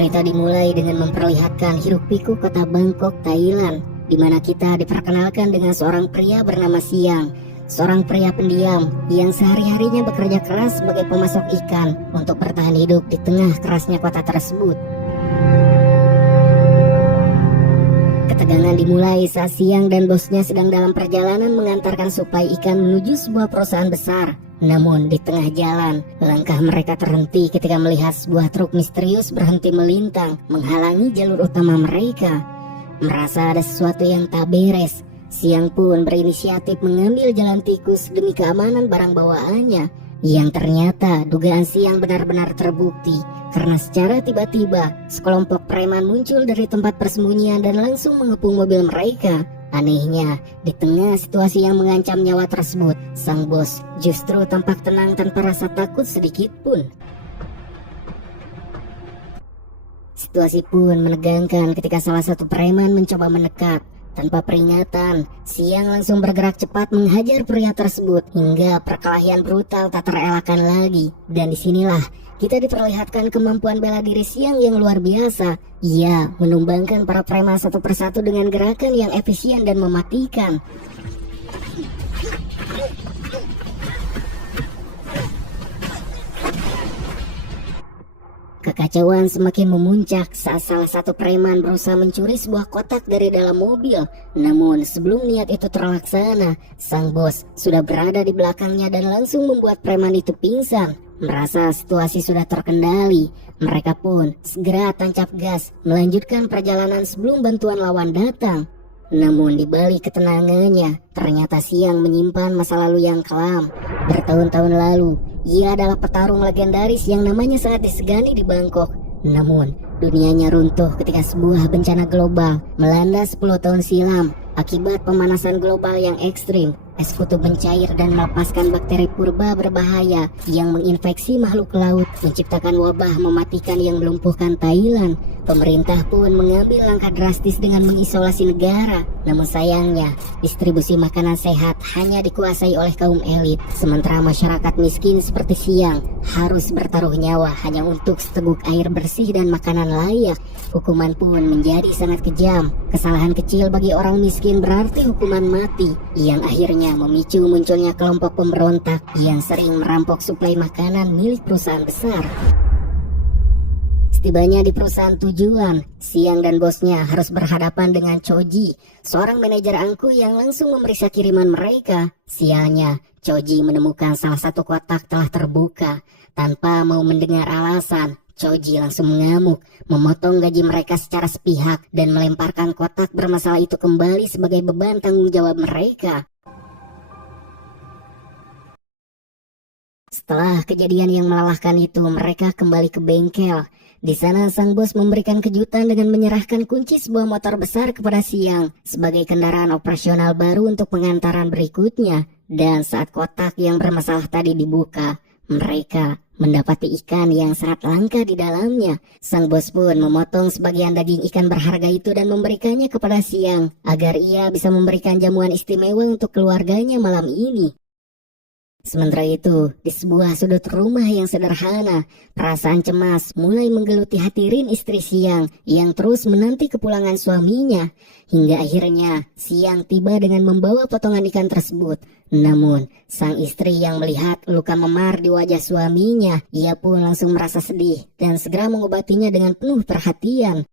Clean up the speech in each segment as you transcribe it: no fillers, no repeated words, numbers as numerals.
Cerita dimulai dengan memperlihatkan hiruk-pikuk kota Bangkok, Thailand, di mana kita diperkenalkan dengan seorang pria bernama Siang, seorang pria pendiam yang sehari-harinya bekerja keras sebagai pemasok ikan untuk bertahan hidup di tengah kerasnya kota tersebut. Ketegangan dimulai saat Siang dan bosnya sedang dalam perjalanan mengantarkan suplai ikan menuju sebuah perusahaan besar. Namun di tengah jalan, langkah mereka terhenti ketika melihat sebuah truk misterius berhenti melintang, menghalangi jalur utama mereka. Merasa ada sesuatu yang tak beres, Siang pun berinisiatif mengambil jalan tikus demi keamanan barang bawaannya. Yang ternyata dugaan Siang benar-benar terbukti, karena secara tiba-tiba sekelompok preman muncul dari tempat persembunyian dan langsung mengepung mobil mereka. Anehnya, di tengah situasi yang mengancam nyawa tersebut, sang bos justru tampak tenang tanpa rasa takut sedikit pun. Situasi pun menegangkan ketika salah satu preman mencoba mendekat. Tanpa peringatan, Siang langsung bergerak cepat menghajar pria tersebut hingga perkelahian brutal tak terelakkan lagi. Dan disinilah kita diperlihatkan kemampuan bela diri Siang yang luar biasa. Ia menumbangkan para preman satu persatu dengan gerakan yang efisien dan mematikan. Kekacauan semakin memuncak saat salah satu preman berusaha mencuri sebuah kotak dari dalam mobil. Namun sebelum niat itu terlaksana, sang bos sudah berada di belakangnya dan langsung membuat preman itu pingsan. Merasa situasi sudah terkendali, mereka pun segera tancap gas melanjutkan perjalanan sebelum bantuan lawan datang. Namun di balik ketenangannya, ternyata Siang menyimpan masa lalu yang kelam. Bertahun-tahun lalu, ia adalah petarung legendaris yang namanya sangat disegani di Bangkok. Namun, dunianya runtuh ketika sebuah bencana global melanda 10 tahun silam akibat pemanasan global yang ekstrim. Es kutub mencair dan melepaskan bakteri purba berbahaya yang menginfeksi makhluk laut, menciptakan wabah mematikan yang melumpuhkan Thailand. Pemerintah pun mengambil langkah drastis dengan mengisolasi negara. Namun sayangnya, distribusi makanan sehat hanya dikuasai oleh kaum elit, sementara masyarakat miskin seperti Siang harus bertaruh nyawa hanya untuk seteguk air bersih dan makanan layak. Hukuman pun menjadi sangat kejam. Kesalahan kecil bagi orang miskin berarti hukuman mati, yang akhirnya memicu munculnya kelompok pemberontak yang sering merampok suplai makanan milik perusahaan besar. Setibanya di perusahaan tujuan, Siang dan bosnya harus berhadapan dengan Choji, seorang manajer angku yang langsung memeriksa kiriman mereka. Sialnya, Choji menemukan salah satu kotak telah terbuka. Tanpa mau mendengar alasan, Choji langsung mengamuk, memotong gaji mereka secara sepihak dan melemparkan kotak bermasalah itu kembali sebagai beban tanggung jawab mereka. Setelah kejadian yang melelahkan itu, mereka kembali ke bengkel. Di sana sang bos memberikan kejutan dengan menyerahkan kunci sebuah motor besar kepada Siang sebagai kendaraan operasional baru untuk pengantaran berikutnya. Dan saat kotak yang bermasalah tadi dibuka, mereka mendapati ikan yang sangat langka di dalamnya. Sang bos pun memotong sebagian daging ikan berharga itu dan memberikannya kepada Siang agar ia bisa memberikan jamuan istimewa untuk keluarganya malam ini. Sementara itu, di sebuah sudut rumah yang sederhana, perasaan cemas mulai menggeluti hati Rin, istri Siang yang terus menanti kepulangan suaminya. Hingga akhirnya Siang tiba dengan membawa potongan ikan tersebut. Namun, sang istri yang melihat luka memar di wajah suaminya, ia pun langsung merasa sedih dan segera mengobatinya dengan penuh perhatian.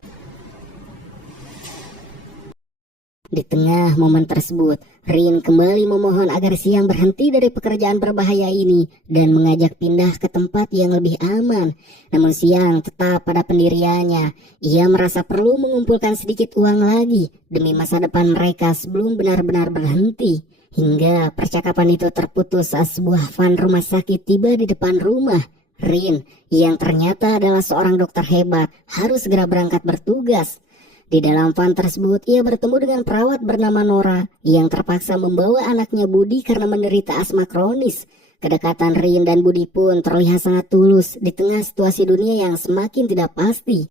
Di tengah momen tersebut, Rin kembali memohon agar Siang berhenti dari pekerjaan berbahaya ini dan mengajak pindah ke tempat yang lebih aman. Namun Siang tetap pada pendiriannya. Ia merasa perlu mengumpulkan sedikit uang lagi demi masa depan mereka sebelum benar-benar berhenti. Hingga percakapan itu terputus saat sebuah van rumah sakit tiba di depan rumah. Rin, yang ternyata adalah seorang dokter hebat, harus segera berangkat bertugas. Di dalam van tersebut, ia bertemu dengan perawat bernama Nora yang terpaksa membawa anaknya Budi karena menderita asma kronis. Kedekatan Rin dan Budi pun terlihat sangat tulus di tengah situasi dunia yang semakin tidak pasti.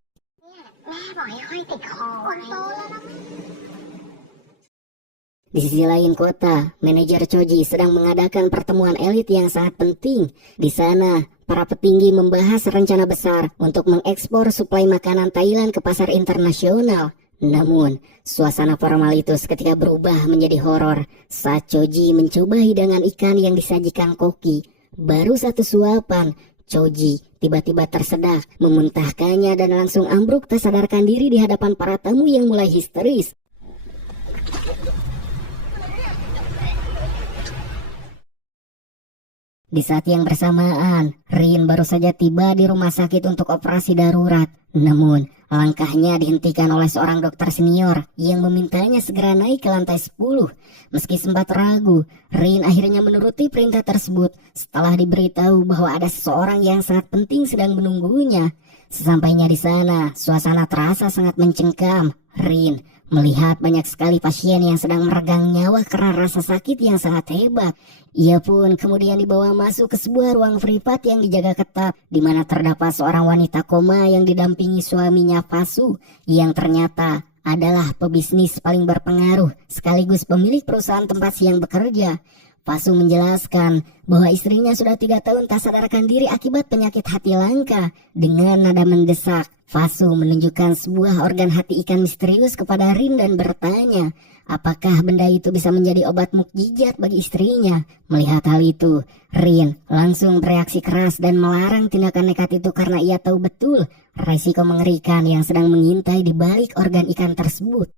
Di sisi lain kota, manajer Choji sedang mengadakan pertemuan elit yang sangat penting. Di sana, para petinggi membahas rencana besar untuk mengekspor suplai makanan Thailand ke pasar internasional. Namun, suasana formal itu seketika berubah menjadi horor saat Choji mencoba hidangan ikan yang disajikan koki. Baru satu suapan, Choji tiba-tiba tersedak, memuntahkannya dan langsung ambruk tak sadarkan diri di hadapan para tamu yang mulai histeris. Di saat yang bersamaan, Rin baru saja tiba di rumah sakit untuk operasi darurat. Namun, langkahnya dihentikan oleh seorang dokter senior yang memintanya segera naik ke lantai 10. Meski sempat ragu, Rin akhirnya menuruti perintah tersebut setelah diberitahu bahwa ada seseorang yang sangat penting sedang menunggunya. Sesampainya di sana, suasana terasa sangat mencengkam. Rin melihat banyak sekali pasien yang sedang meregang nyawa karena rasa sakit yang sangat hebat. Ia pun kemudian dibawa masuk ke sebuah ruang privat yang dijaga ketat, di mana terdapat seorang wanita koma yang didampingi suaminya Fasu, yang ternyata adalah pebisnis paling berpengaruh sekaligus pemilik perusahaan tempat Siang bekerja. Fasu menjelaskan bahwa istrinya sudah 3 tahun tak sadarkan diri akibat penyakit hati langka. Dengan nada mendesak, Fasu menunjukkan sebuah organ hati ikan misterius kepada Rin dan bertanya, apakah benda itu bisa menjadi obat mukjizat bagi istrinya. Melihat hal itu, Rin langsung bereaksi keras dan melarang tindakan nekat itu karena ia tahu betul resiko mengerikan yang sedang mengintai di balik organ ikan tersebut.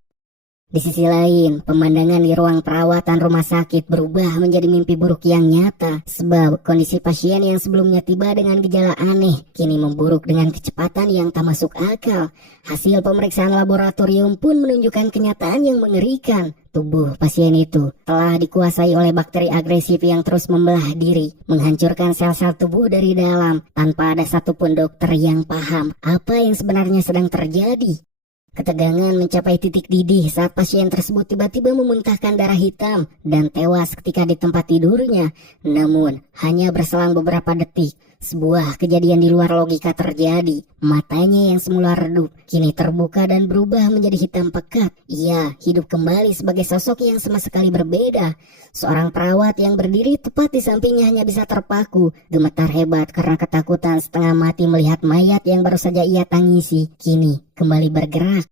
Di sisi lain, pemandangan di ruang perawatan rumah sakit berubah menjadi mimpi buruk yang nyata, sebab kondisi pasien yang sebelumnya tiba dengan gejala aneh kini memburuk dengan kecepatan yang tak masuk akal. Hasil pemeriksaan laboratorium pun menunjukkan kenyataan yang mengerikan. Tubuh pasien itu telah dikuasai oleh bakteri agresif yang terus membelah diri, menghancurkan sel-sel tubuh dari dalam, tanpa ada satupun dokter yang paham apa yang sebenarnya sedang terjadi. Ketegangan mencapai titik didih saat pasien tersebut tiba-tiba memuntahkan darah hitam dan tewas ketika di tempat tidurnya. Namun, hanya berselang beberapa detik, sebuah kejadian di luar logika terjadi. Matanya yang semula redup, kini terbuka dan berubah menjadi hitam pekat. Ia hidup kembali sebagai sosok yang sama sekali berbeda. Seorang perawat yang berdiri tepat di sampingnya hanya bisa terpaku, gemetar hebat karena ketakutan setengah mati melihat mayat yang baru saja ia tangisi, kini kembali bergerak.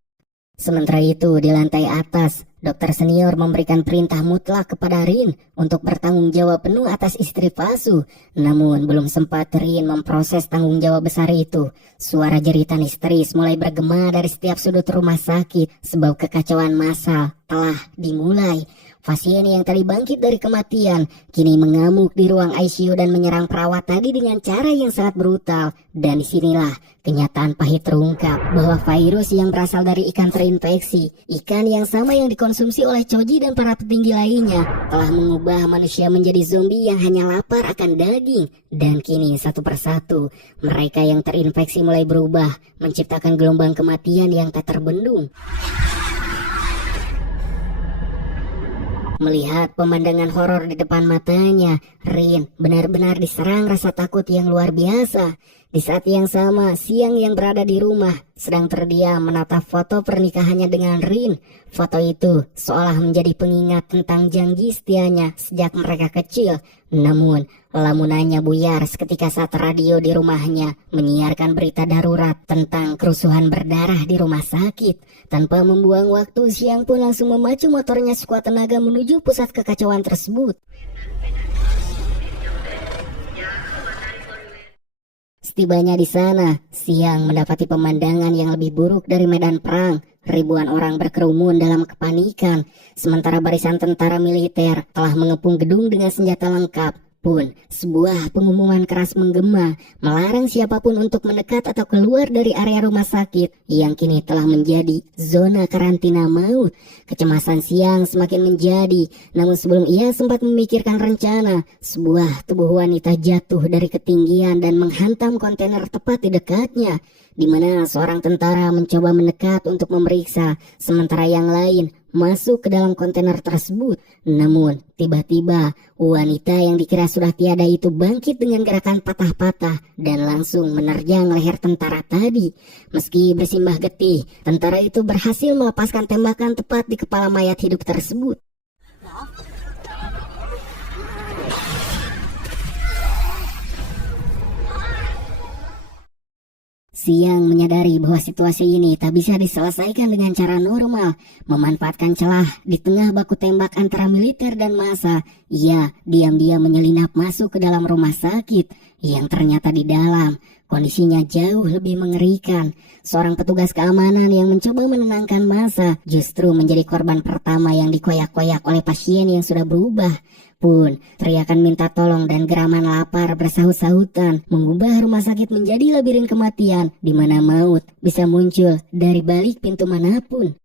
Sementara itu, di lantai atas, dokter senior memberikan perintah mutlak kepada Rin untuk bertanggung jawab penuh atas istri Fasu. Namun, belum sempat Rin memproses tanggung jawab besar itu, suara jeritan histeris mulai bergema dari setiap sudut rumah sakit sebab kekacauan massal telah dimulai. Pasien yang tadi bangkit dari kematian kini mengamuk di ruang ICU dan menyerang perawat tadi dengan cara yang sangat brutal. Dan disinilah kenyataan pahit terungkap bahwa virus yang berasal dari ikan terinfeksi, ikan yang sama yang dikonsumsi oleh Choji dan para petinggi lainnya, telah mengubah manusia menjadi zombie yang hanya lapar akan daging. Dan kini satu persatu mereka yang terinfeksi mulai berubah, menciptakan gelombang kematian yang tak terbendung. Melihat pemandangan horor di depan matanya, Rin benar-benar diserang rasa takut yang luar biasa. Di saat yang sama, Siang yang berada di rumah sedang terdiam menatap foto pernikahannya dengan Rin. Foto itu seolah menjadi pengingat tentang janji setianya sejak mereka kecil. Namun, lamunannya buyar seketika saat radio di rumahnya menyiarkan berita darurat tentang kerusuhan berdarah di rumah sakit. Tanpa membuang waktu, Siang pun langsung memacu motornya sekuat tenaga menuju pusat kekacauan tersebut. Setibanya di sana, Siang mendapati pemandangan yang lebih buruk dari medan perang. Ribuan orang berkerumun dalam kepanikan, sementara barisan tentara militer telah mengepung gedung dengan senjata lengkap. Pun, sebuah pengumuman keras menggema, melarang siapapun untuk mendekat atau keluar dari area rumah sakit yang kini telah menjadi zona karantina maut. Kecemasan Siang semakin menjadi, namun sebelum ia sempat memikirkan rencana, sebuah tubuh wanita jatuh dari ketinggian dan menghantam kontainer tepat di dekatnya, di mana seorang tentara mencoba mendekat untuk memeriksa, sementara yang lain masuk ke dalam kontainer tersebut. Namun, tiba-tiba wanita yang dikira sudah tiada itu bangkit dengan gerakan patah-patah dan langsung menerjang leher tentara tadi. Meski bersimbah getih, tentara itu berhasil melepaskan tembakan tepat di kepala mayat hidup tersebut. Siang menyadari bahwa situasi ini tak bisa diselesaikan dengan cara normal. Memanfaatkan celah di tengah baku tembak antara militer dan massa, ia diam-diam menyelinap masuk ke dalam rumah sakit yang ternyata di dalam kondisinya jauh lebih mengerikan. Seorang petugas keamanan yang mencoba menenangkan massa justru menjadi korban pertama yang dikoyak-koyak oleh pasien yang sudah berubah. Pun, teriakan minta tolong dan geraman lapar bersahut-sahutan mengubah rumah sakit menjadi labirin kematian di mana maut bisa muncul dari balik pintu manapun.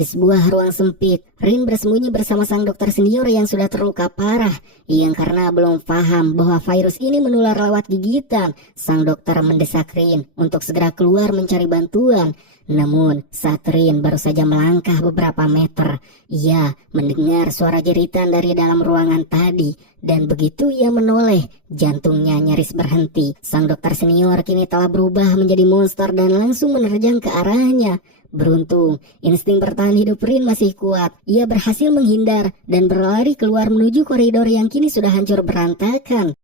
Di sebuah ruang sempit, Rin bersembunyi bersama sang dokter senior yang sudah terluka parah. Yang karena belum paham bahwa virus ini menular lewat gigitan, sang dokter mendesak Rin untuk segera keluar mencari bantuan. Namun, saat Rin baru saja melangkah beberapa meter, ia mendengar suara jeritan dari dalam ruangan tadi. Dan begitu ia menoleh, jantungnya nyaris berhenti. Sang dokter senior kini telah berubah menjadi monster dan langsung menerjang ke arahnya. Beruntung, insting bertahan hidup Rin masih kuat. Ia berhasil menghindar dan berlari keluar menuju koridor yang kini sudah hancur berantakan.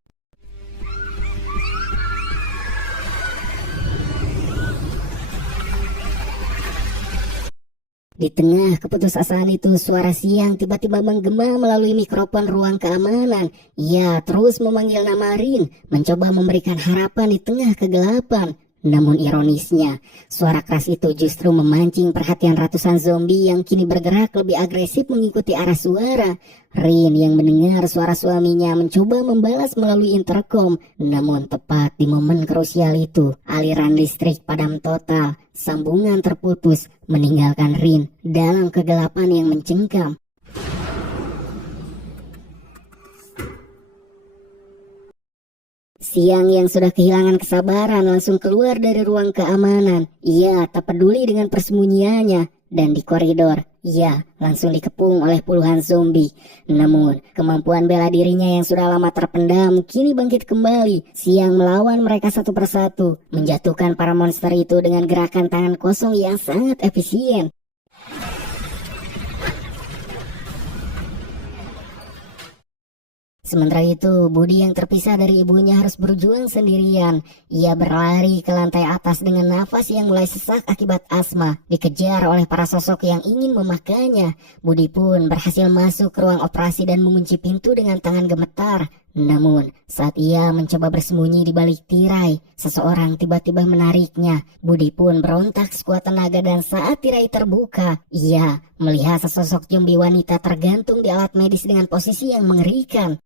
Di tengah keputusasaan itu, suara Siang tiba-tiba menggema melalui mikrofon ruang keamanan. Ia terus memanggil nama Rin, mencoba memberikan harapan di tengah kegelapan. Namun ironisnya, suara keras itu justru memancing perhatian ratusan zombie yang kini bergerak lebih agresif mengikuti arah suara. Rin yang mendengar suara suaminya mencoba membalas melalui intercom. Namun tepat di momen krusial itu, aliran listrik padam total. Sambungan terputus, meninggalkan Rin dalam kegelapan yang mencengkam. Siang yang sudah kehilangan kesabaran langsung keluar dari ruang keamanan. Ia tak peduli dengan persembunyiannya. Dan di koridor, ia langsung dikepung oleh puluhan zombie. Namun, kemampuan bela dirinya yang sudah lama terpendam kini bangkit kembali. Siang melawan mereka satu persatu, menjatuhkan para monster itu dengan gerakan tangan kosong yang sangat efisien. Sementara itu, Budi yang terpisah dari ibunya harus berjuang sendirian. Ia berlari ke lantai atas dengan nafas yang mulai sesak akibat asma, dikejar oleh para sosok yang ingin memakannya. Budi pun berhasil masuk ke ruang operasi dan mengunci pintu dengan tangan gemetar. Namun, saat ia mencoba bersembunyi di balik tirai, seseorang tiba-tiba menariknya. Budi pun berontak sekuat tenaga dan saat tirai terbuka, ia melihat sesosok zombie wanita tergantung di alat medis dengan posisi yang mengerikan.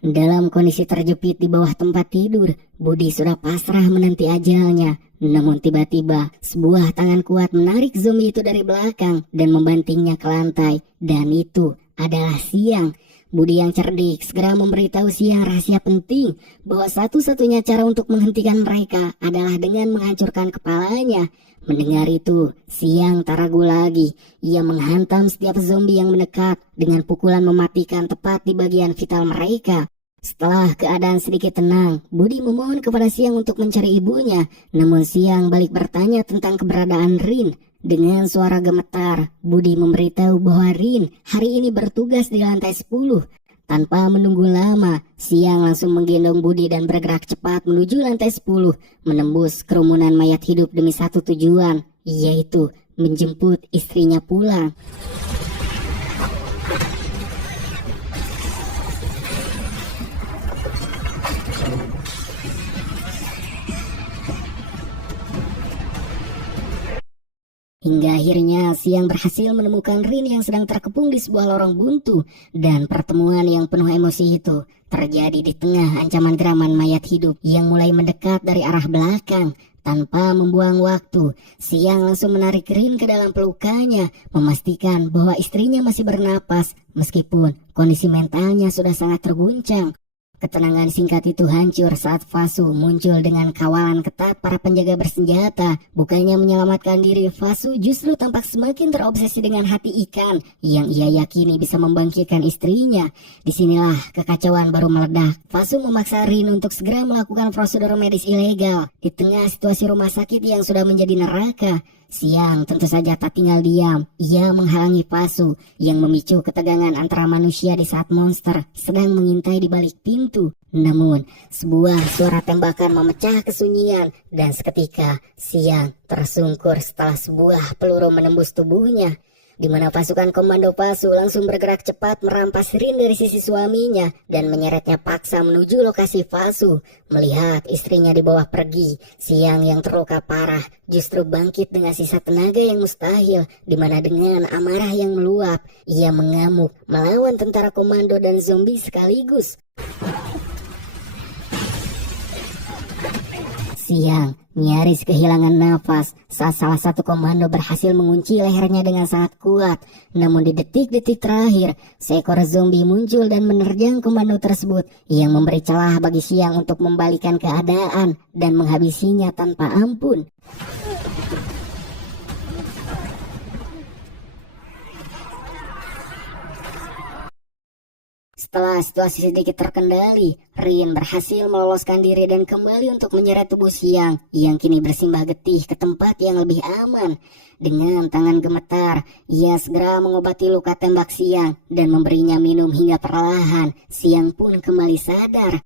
Dalam kondisi terjepit di bawah tempat tidur, Budi sudah pasrah menanti ajalnya. Namun tiba-tiba, sebuah tangan kuat menarik zombie itu dari belakang dan membantingnya ke lantai. Dan itu adalah Siang. Budi yang cerdik segera memberitahu Siang rahasia penting bahwa satu-satunya cara untuk menghentikan mereka adalah dengan menghancurkan kepalanya. Mendengar itu, Siang tak ragu lagi. Ia menghantam setiap zombie yang mendekat dengan pukulan mematikan tepat di bagian vital mereka. Setelah keadaan sedikit tenang, Budi memohon kepada Siang untuk mencari ibunya. Namun Siang balik bertanya tentang keberadaan Rin. Dengan suara gemetar, Budi memberitahu bahwa Rin hari ini bertugas di lantai 10. Tanpa menunggu lama, Siang langsung menggendong Budi dan bergerak cepat menuju lantai 10, menembus kerumunan mayat hidup demi satu tujuan, yaitu menjemput istrinya pulang. Hingga akhirnya Siang berhasil menemukan Rin yang sedang terkepung di sebuah lorong buntu. Dan pertemuan yang penuh emosi itu terjadi di tengah ancaman geraman mayat hidup yang mulai mendekat dari arah belakang. Tanpa membuang waktu, Siang langsung menarik Rin ke dalam pelukannya, memastikan bahwa istrinya masih bernapas meskipun kondisi mentalnya sudah sangat terguncang. Ketenangan singkat itu hancur saat Fasu muncul dengan kawalan ketat para penjaga bersenjata. Bukannya menyelamatkan diri, Fasu justru tampak semakin terobsesi dengan hati ikan yang ia yakini bisa membangkitkan istrinya. Disinilah kekacauan baru meledak. Fasu memaksa Rin untuk segera melakukan prosedur medis ilegal di tengah situasi rumah sakit yang sudah menjadi neraka. Siang tentu saja tak tinggal diam. Ia menghalangi Fasu yang memicu ketegangan antara manusia di saat monster sedang mengintai di balik pintu. Namun, sebuah suara tembakan memecah kesunyian dan seketika Siang tersungkur setelah sebuah peluru menembus tubuhnya. Di mana pasukan komando Fasu langsung bergerak cepat merampas Rin dari sisi suaminya dan menyeretnya paksa menuju lokasi Fasu. Melihat istrinya di bawah pergi, Siang yang terluka parah justru bangkit dengan sisa tenaga yang mustahil, di mana dengan amarah yang meluap, ia mengamuk melawan tentara komando dan zombie sekaligus. Siang nyaris kehilangan nafas saat salah satu komando berhasil mengunci lehernya dengan sangat kuat. Namun di detik-detik terakhir, seekor zombie muncul dan menerjang komando tersebut yang memberi celah bagi Siang untuk membalikan keadaan dan menghabisinya tanpa ampun. Setelah situasi sedikit terkendali, Rin berhasil meloloskan diri dan kembali untuk menyeret tubuh Siang yang kini bersimbah getih ke tempat yang lebih aman. Dengan tangan gemetar, ia segera mengobati luka tembak Siang dan memberinya minum hingga perlahan. Siang pun kembali sadar.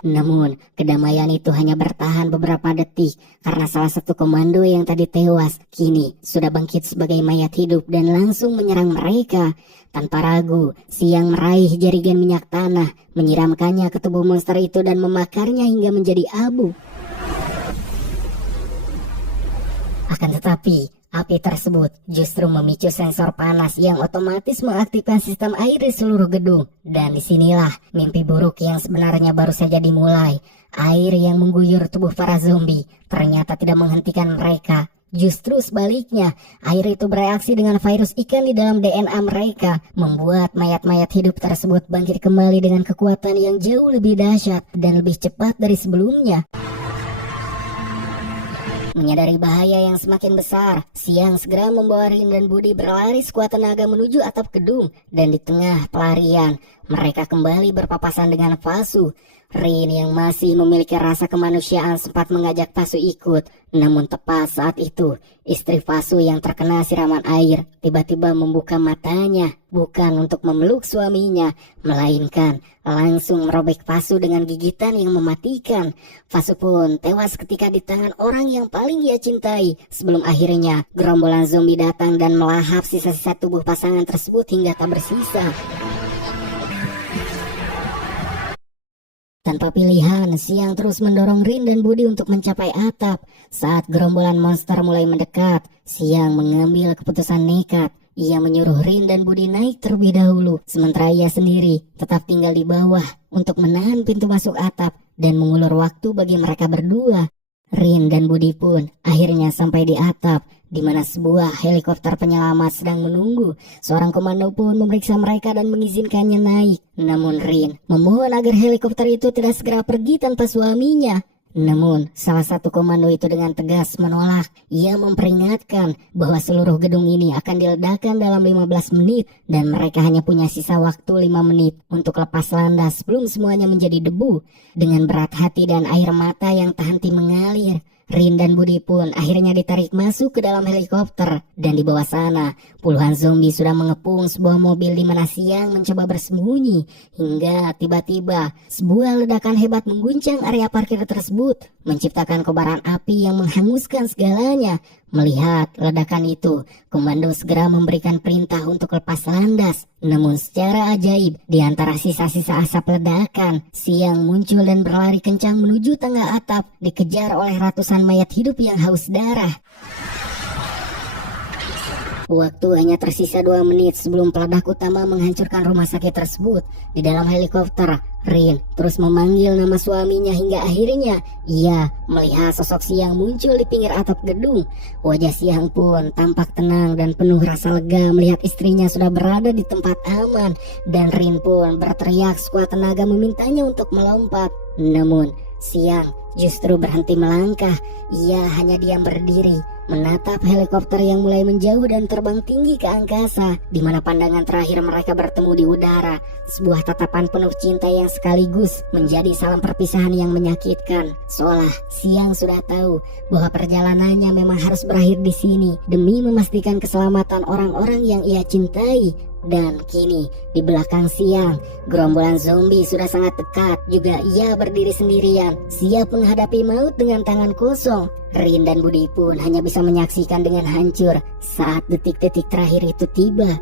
Namun, kedamaian itu hanya bertahan beberapa detik karena salah satu komando yang tadi tewas kini sudah bangkit sebagai mayat hidup dan langsung menyerang mereka. Tanpa ragu, Siang meraih jerigen minyak tanah, menyiramkannya ke tubuh monster itu dan memakarnya hingga menjadi abu. Akan tetapi, api tersebut justru memicu sensor panas yang otomatis mengaktifkan sistem air di seluruh gedung. Dan disinilah mimpi buruk yang sebenarnya baru saja dimulai. Air yang mengguyur tubuh para zombie ternyata tidak menghentikan mereka. Justru sebaliknya, air itu bereaksi dengan virus ikan di dalam DNA mereka, membuat mayat-mayat hidup tersebut bangkit kembali dengan kekuatan yang jauh lebih dahsyat dan lebih cepat dari sebelumnya. Menyadari bahaya yang semakin besar, Siang segera membawa Rin dan Budi berlari sekuat tenaga menuju atap gedung. Dan di tengah pelarian, mereka kembali berpapasan dengan Fasu. Rin yang masih memiliki rasa kemanusiaan sempat mengajak Fasu ikut. Namun tepat saat itu, istri Fasu yang terkena siraman air tiba-tiba membuka matanya. Bukan untuk memeluk suaminya, melainkan langsung merobek Fasu dengan gigitan yang mematikan. Fasu pun tewas ketika di tangan orang yang paling ia cintai. Sebelum akhirnya gerombolan zombie datang dan melahap sisa-sisa tubuh pasangan tersebut hingga tak bersisa. Tanpa pilihan, Siang terus mendorong Rin dan Budi untuk mencapai atap. Saat gerombolan monster mulai mendekat, Siang mengambil keputusan nekat. Ia menyuruh Rin dan Budi naik terlebih dahulu, sementara ia sendiri tetap tinggal di bawah untuk menahan pintu masuk atap dan mengulur waktu bagi mereka berdua. Rin dan Budi pun akhirnya sampai di atap, di mana sebuah helikopter penyelamat sedang menunggu. Seorang komando pun memeriksa mereka dan mengizinkannya naik. Namun Rin memohon agar helikopter itu tidak segera pergi tanpa suaminya. Namun salah satu komando itu dengan tegas menolak. Ia memperingatkan bahwa seluruh gedung ini akan diledakkan dalam 15 menit dan mereka hanya punya sisa waktu 5 menit untuk lepas landas sebelum semuanya menjadi debu. Dengan berat hati dan air mata yang tak henti mengalir, Rin dan Budi pun akhirnya ditarik masuk ke dalam helikopter. Dan di bawah sana, puluhan zombie sudah mengepung sebuah mobil di mana Siang mencoba bersembunyi. Hingga tiba-tiba, sebuah ledakan hebat mengguncang area parkir tersebut, menciptakan kobaran api yang menghanguskan segalanya. Melihat ledakan itu, komando segera memberikan perintah untuk lepas landas. Namun secara ajaib, di antara sisa-sisa asap ledakan, Siang muncul dan berlari kencang menuju tangga atap, dikejar oleh ratusan mayat hidup yang haus darah. Waktu hanya tersisa 2 menit sebelum peledak utama menghancurkan rumah sakit tersebut. Di dalam helikopter, Rin terus memanggil nama suaminya hingga akhirnya ia melihat sosok Siang muncul di pinggir atap gedung. Wajah Siang pun tampak tenang dan penuh rasa lega melihat istrinya sudah berada di tempat aman. Dan Rin pun berteriak sekuat tenaga memintanya untuk melompat. Namun Siang justru berhenti melangkah. Ia hanya diam berdiri, menatap helikopter yang mulai menjauh dan terbang tinggi ke angkasa, di mana pandangan terakhir mereka bertemu di udara. Sebuah tatapan penuh cinta yang sekaligus menjadi salam perpisahan yang menyakitkan. Seolah Siang sudah tahu bahwa perjalanannya memang harus berakhir di sini demi memastikan keselamatan orang-orang yang ia cintai. Dan kini di belakang Siang, gerombolan zombie sudah sangat dekat. Juga ia berdiri sendirian, siap menghadapi maut dengan tangan kosong. Rin dan Budi pun hanya bisa menyaksikan dengan hancur saat detik-detik terakhir itu tiba.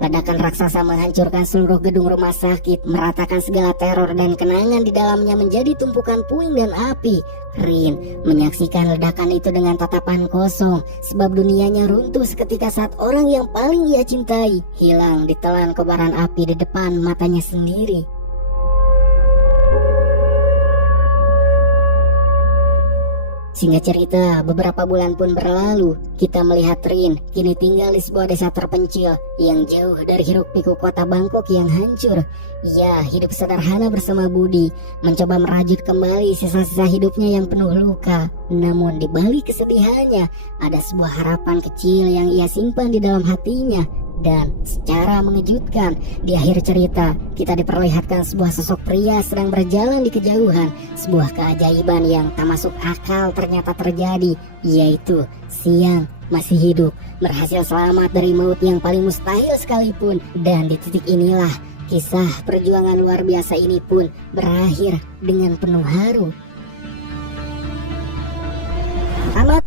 Ledakan raksasa menghancurkan seluruh gedung rumah sakit, meratakan segala teror dan kenangan di dalamnya menjadi tumpukan puing dan api. Rin menyaksikan ledakan itu dengan tatapan kosong, sebab dunianya runtuh seketika saat orang yang paling ia cintai hilang ditelan kobaran api di depan matanya sendiri. Singkat cerita, beberapa bulan pun berlalu. Kita melihat Rin kini tinggal di sebuah desa terpencil yang jauh dari hiruk-pikuk kota Bangkok yang hancur. Ia hidup sederhana bersama Budi, mencoba merajut kembali sisa-sisa hidupnya yang penuh luka. Namun di balik kesedihannya, ada sebuah harapan kecil yang ia simpan di dalam hatinya. Dan secara mengejutkan, di akhir cerita kita diperlihatkan sebuah sosok pria sedang berjalan di kejauhan. Sebuah keajaiban yang tak masuk akal ternyata terjadi, yaitu Siang masih hidup, berhasil selamat dari maut yang paling mustahil sekalipun. Dan di titik inilah kisah perjuangan luar biasa ini pun berakhir dengan penuh haru. Tamat.